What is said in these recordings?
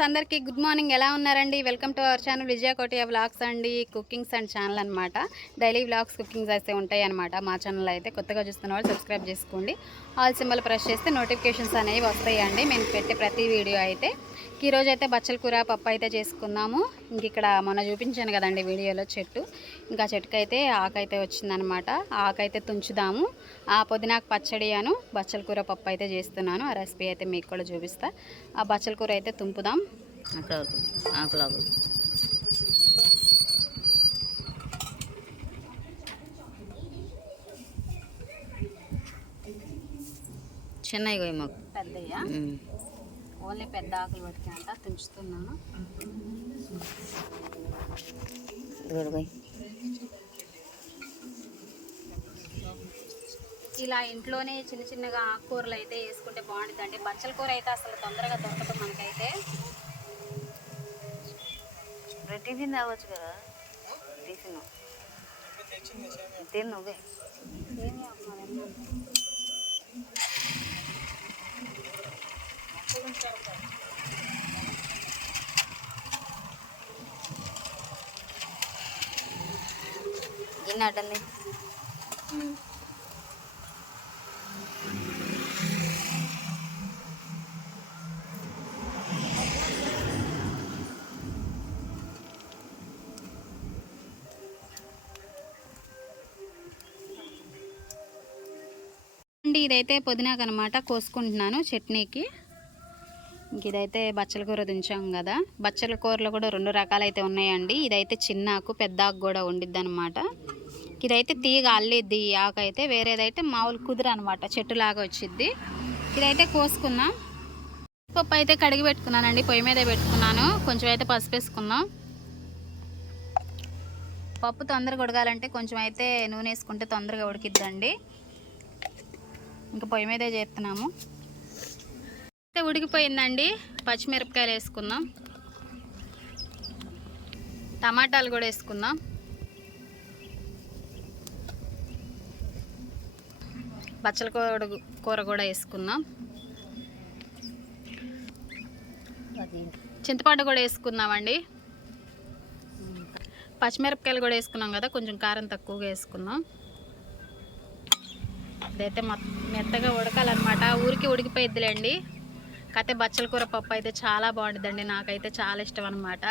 Friends అందరికీ good morning. ఎలా ఉన్నారండి? Welcome to our channel Vijaya Kotiya vlogs అండి. కుకింగ్స్ అండ్ ఛానల్ అనమాట డైలీ వ్లాగ్స్ కుకింగ్స్ అయితే ఉంటాయి అనమాట మా ఛానల్ అయితే కొత్తగా చూస్తున్న వాళ్ళు సబ్స్క్రైబ్ చేసుకోండి. ఆల్ సింబల్ ప్రెస్ చేస్తే నోటిఫికేషన్స్ అనేవి వస్తాయండి. మేము పెట్టే ప్రతి వీడియో అయితే ఈరోజు అయితే బచ్చల కూర పప్పు అయితే చేసుకున్నాము. ఇంక ఇక్కడ మొన్న చూపించాను కదండి వీడియోలో చెట్టు. ఇంకా చెట్టుకు అయితే ఆకైతే వచ్చిందనమాట. ఆకైతే తుంచుదాము. ఆ పుదీనాకు పచ్చడి అను బచ్చల కూర పప్పు అయితే చేస్తున్నాను. ఆ రెసిపీ అయితే మీకు కూడా చూపిస్తా. ఆ బచ్చల కూర అయితే తుంపుదాం. అక్కడ ఆకులాగు చిన్నవి మాకు. పెద్దయ్య. ఓన్లీ పెద్ద ఆకులు పట్టుకే అంట తుంచుతున్నాను ఇలా ఇంట్లోనే చిన్న చిన్నగా ఆకుకూరలు అయితే వేసుకుంటే బాగుంటుందండి. బచ్చల కూర అయితే అసలు తొందరగా దొరకదు మనకైతే. టిఫిన్ తాగొచ్చు కదా? టిఫిన్. తిను నువ్వే అండి ఇదైతే పుదీనాకు అనమాట కోసుకుంటున్నాను చట్నీకి. ఇదైతే బచ్చల కూర దించాం కదా. బచ్చల కూరలో కూడా రెండు రకాలు అయితే ఉన్నాయండి. ఇదైతే చిన్న ఆకు పెద్ద ఆకు కూడా ఉండిద్ది అనమాట ఇదైతే తీగ అల్లిద్ది ఈ ఆకు అయితే వేరేదైతే మామూలు కుదురు అనమాట చెట్టులాగా వచ్చిద్ది. ఇదైతే కోసుకున్నాం. పప్పు అయితే కడిగి పెట్టుకున్నానండి పొయ్యి మీదే పెట్టుకున్నాను. కొంచెం అయితే పసుపు వేసుకున్నాం. పప్పు తొందరగా ఉడకాలంటే కొంచెం అయితే నూనె వేసుకుంటే తొందరగా ఉడికిద్దండి. ఇంకా పొయ్యి మీదే చేస్తున్నాము. అయితే ఉడికిపోయిందండి. పచ్చిమిరపకాయలు వేసుకుందాం టమాటాలు కూడా వేసుకుందాం బచ్చల కూర కూర కూడా వేసుకుందాం చింతపండు కూడా వేసుకుందామండి పచ్చిమిరపకాయలు కూడా వేసుకున్నాం కదా కొంచెం కారం తక్కువగా వేసుకుందాం ఇదైతే మెత్తగా ఉడకాలన్నమాట. ఊరికి ఉడికిపోయిద్దిలేండి. కాకపోతే బచ్చల కూర పప్పు అయితే చాలా బాగుంటుందండి నాకైతే చాలా ఇష్టం అనమాట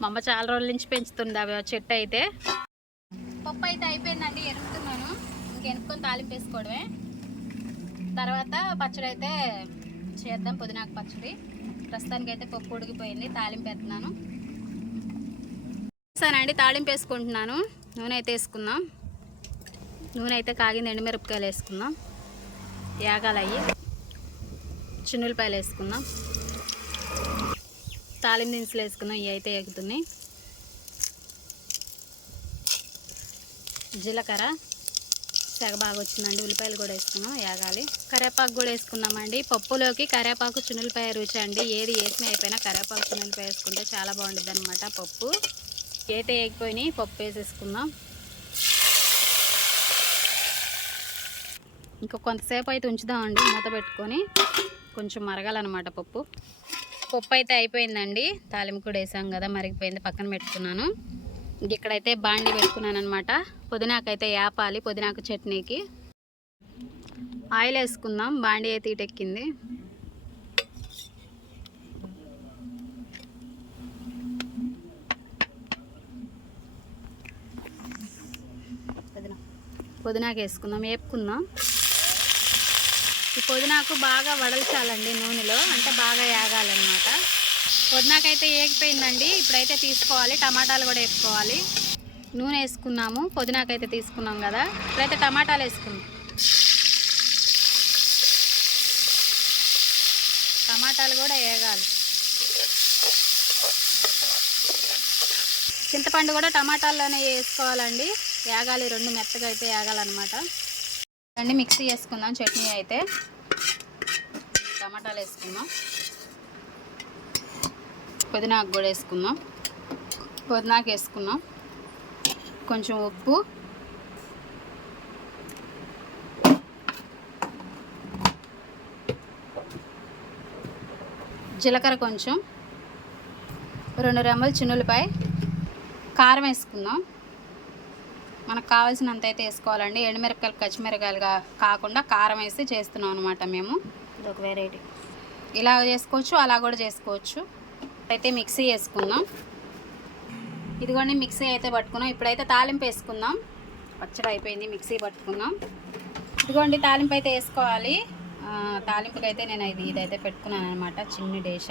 మా అమ్మ చాలా రోజుల నుంచి పెంచుతుంది అవి చెట్టు అయితే. పప్పు అయితే అయిపోయిందండి. ఎరుపు ఎనుక్కొని తాలింపు వేసుకోవడమే తర్వాత పచ్చడి అయితే చేద్దాం పుదీనాకు పచ్చడి. ప్రస్తుతానికి అయితే పప్పు ఉడికిపోయింది తాలింపు వేస్తున్నాను వేసానండి తాళింపు వేసుకుంటున్నాను నూనె అయితే వేసుకుందాం. నూనె అయితే కాగింది ఎండుమిరపకాయలు వేసుకుందాం. యాగాలు అయ్యి చిన్నులపాయలు వేసుకుందాం తాలిం దినుసులు వేసుకుందాం ఇవి అయితే ఎగుతున్నాయి జీలకర్ర. సెగ బాగా వచ్చిందండి. ఉల్లిపాయలు కూడా వేసుకున్నాం యాగాలి కరేపాకు కూడా వేసుకున్నామండి. పప్పులోకి కరేపాకు చున్నులపాయ రుచి అండి. ఏది వేసినా అయిపోయినా కరేపాకు చున్నులపాయ వేసుకుంటే చాలా బాగుంటుంది అనమాట పప్పు. ఏతే వేయకపోయినాయి పప్పు వేసేసుకుందాం. ఇంకా కొంతసేపు అయితే ఉంచుదామండి మూత పెట్టుకొని కొంచెం మరగాలన్నమాట పప్పు. పప్పు అయితే అయిపోయిందండి. తాలింపు కూడా వేసాం కదా మరిగిపోయింది పక్కన పెట్టుకున్నాను. ఇక్కడైతే బాండి పెట్టుకున్నాను అనమాట పుదీనాకైతే యాపాలి పుదీనాకు చట్నీకి. ఆయిల్ వేసుకుందాం బాండి అయితే ఇటెక్కింది. పుదీనాకు వేసుకుందాం వేపుకుందాం ఈ పుదీనాకు బాగా వడల్చాలండి నూనెలో అంటే బాగా యాగాలన్నమాట. వదినాకైతే ఏగిపోయిందండి. ఇప్పుడైతే తీసుకోవాలి. టమాటాలు కూడా వేసుకోవాలి. నూనె వేసుకున్నాము. పుదీనాకైతే తీసుకున్నాం కదా. ఇప్పుడైతే టమాటాలు వేసుకున్నాం టమాటాలు కూడా వేగాలి చింతపండు కూడా టమాటాల్లోనే వేసుకోవాలండి. వేగాలి రెండు మెత్తగా అయితే వేగాలన్నమాట అండి మిక్సీ వేసుకుందాం చట్నీ అయితే. టమాటాలు వేసుకుందాం. పుదీనాకు కూడా వేసుకుందాం. పుదీనాకు వేసుకున్నాం కొంచెం ఉప్పు. జీలకర్ర కొంచెం. రెండు రెమ్మలు చిన్నులపై కారం వేసుకుందాం. మనకు కావాల్సినంత అయితే వేసుకోవాలండి. ఎండుమిరపకాయలు పచ్చిమిరపకాయలుగా కాకుండా కారం వేసి చేస్తున్నాం అనమాట మేము. ఇది ఒక వెరైటీ ఇలా చేసుకోవచ్చు అలా కూడా చేసుకోవచ్చు. అయితే మిక్సీ వేసుకుందాం. ఇదిగోండి మిక్సీ అయితే పట్టుకున్నాం. ఇప్పుడైతే తాలింపు వేసుకుందాం. పచ్చడి అయిపోయింది మిక్సీ పట్టుకుందాం. ఇదిగోండి తాలింపు అయితే వేసుకోవాలి. తాలింపుకైతే తాలింపుకి అయితే నేను ఇది ఇదైతే పెట్టుకున్నాను అనమాట చిన్ని డేష.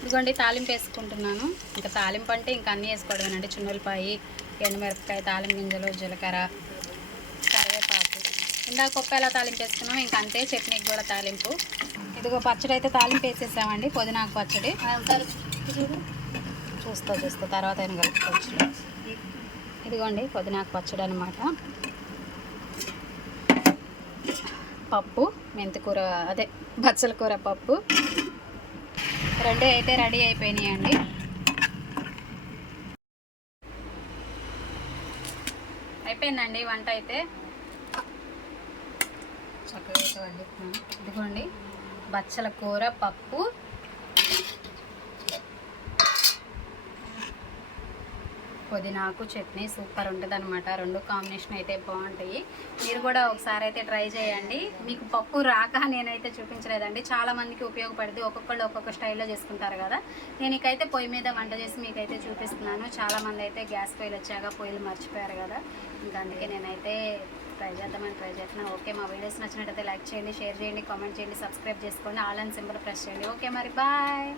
ఇదిగోండి తాలింపు వేసుకుంటున్నాను. ఇంకా తాలింపు అంటే ఇంకా అన్నీ వేసుకోవడం అంటే చున్నులపాయి ఎండుమిరపకాయ తాలింపు గింజలు జీలకర్ర కరివేపాకు. ఇందాక పప్పు ఎలా తాలింపు వేసుకున్నాం ఇంకా అంతే చట్నీకి కూడా తాలింపు. ఇదిగో పచ్చడి అయితే తాలింపు వేసేసామండి పుదీనాకు పచ్చడి. చూస్తా చూస్తా తర్వాత అయినా కలుపుకోవచ్చు. ఇదిగోండి పుదీనాకు పచ్చడి అనమాట పప్పు మెంతికూర అదే బచ్చల కూర పప్పు. రెండు అయితే రెడీ అయిపోయినాయండి. అయిపోయిందండి వంట అయితే. చక్కగా అయితే వండుతున్నాను ఇదిగోండి. బచ్చల కూర పప్పు. పుదీనాకు చట్నీ సూపర్ ఉంటుంది అనమాట రెండు కాంబినేషన్ అయితే బాగుంటాయి. మీరు కూడా ఒకసారి అయితే ట్రై చేయండి. మీకు పప్పు రాక నేనైతే చూపించలేదండి. చాలామందికి ఉపయోగపడుతుంది ఒక్కొక్కళ్ళు ఒక్కొక్క స్టైల్లో చేసుకుంటారు కదా. నేను ఇకైతే పొయ్యి మీద వంట చేసి మీకైతే చూపిస్తున్నాను. చాలా మంది అయితే గ్యాస్ పొయ్యిలు వచ్చాక పొయ్యిలు మర్చిపోయారు కదా. ఇంకా అందుకే నేనైతే ట్రై చేద్దామని ట్రై చేస్తున్నాను ఓకే మా వీడియోస్ నచ్చినట్టయితే లైక్ చేయండి షేర్ చేయండి కామెంట్ చేయండి సబ్స్క్రైబ్ చేసుకోండి. ఆల్ అండ్ సింబల్ ప్రెస్ చేయండి. ఓకే మరి బాయ్.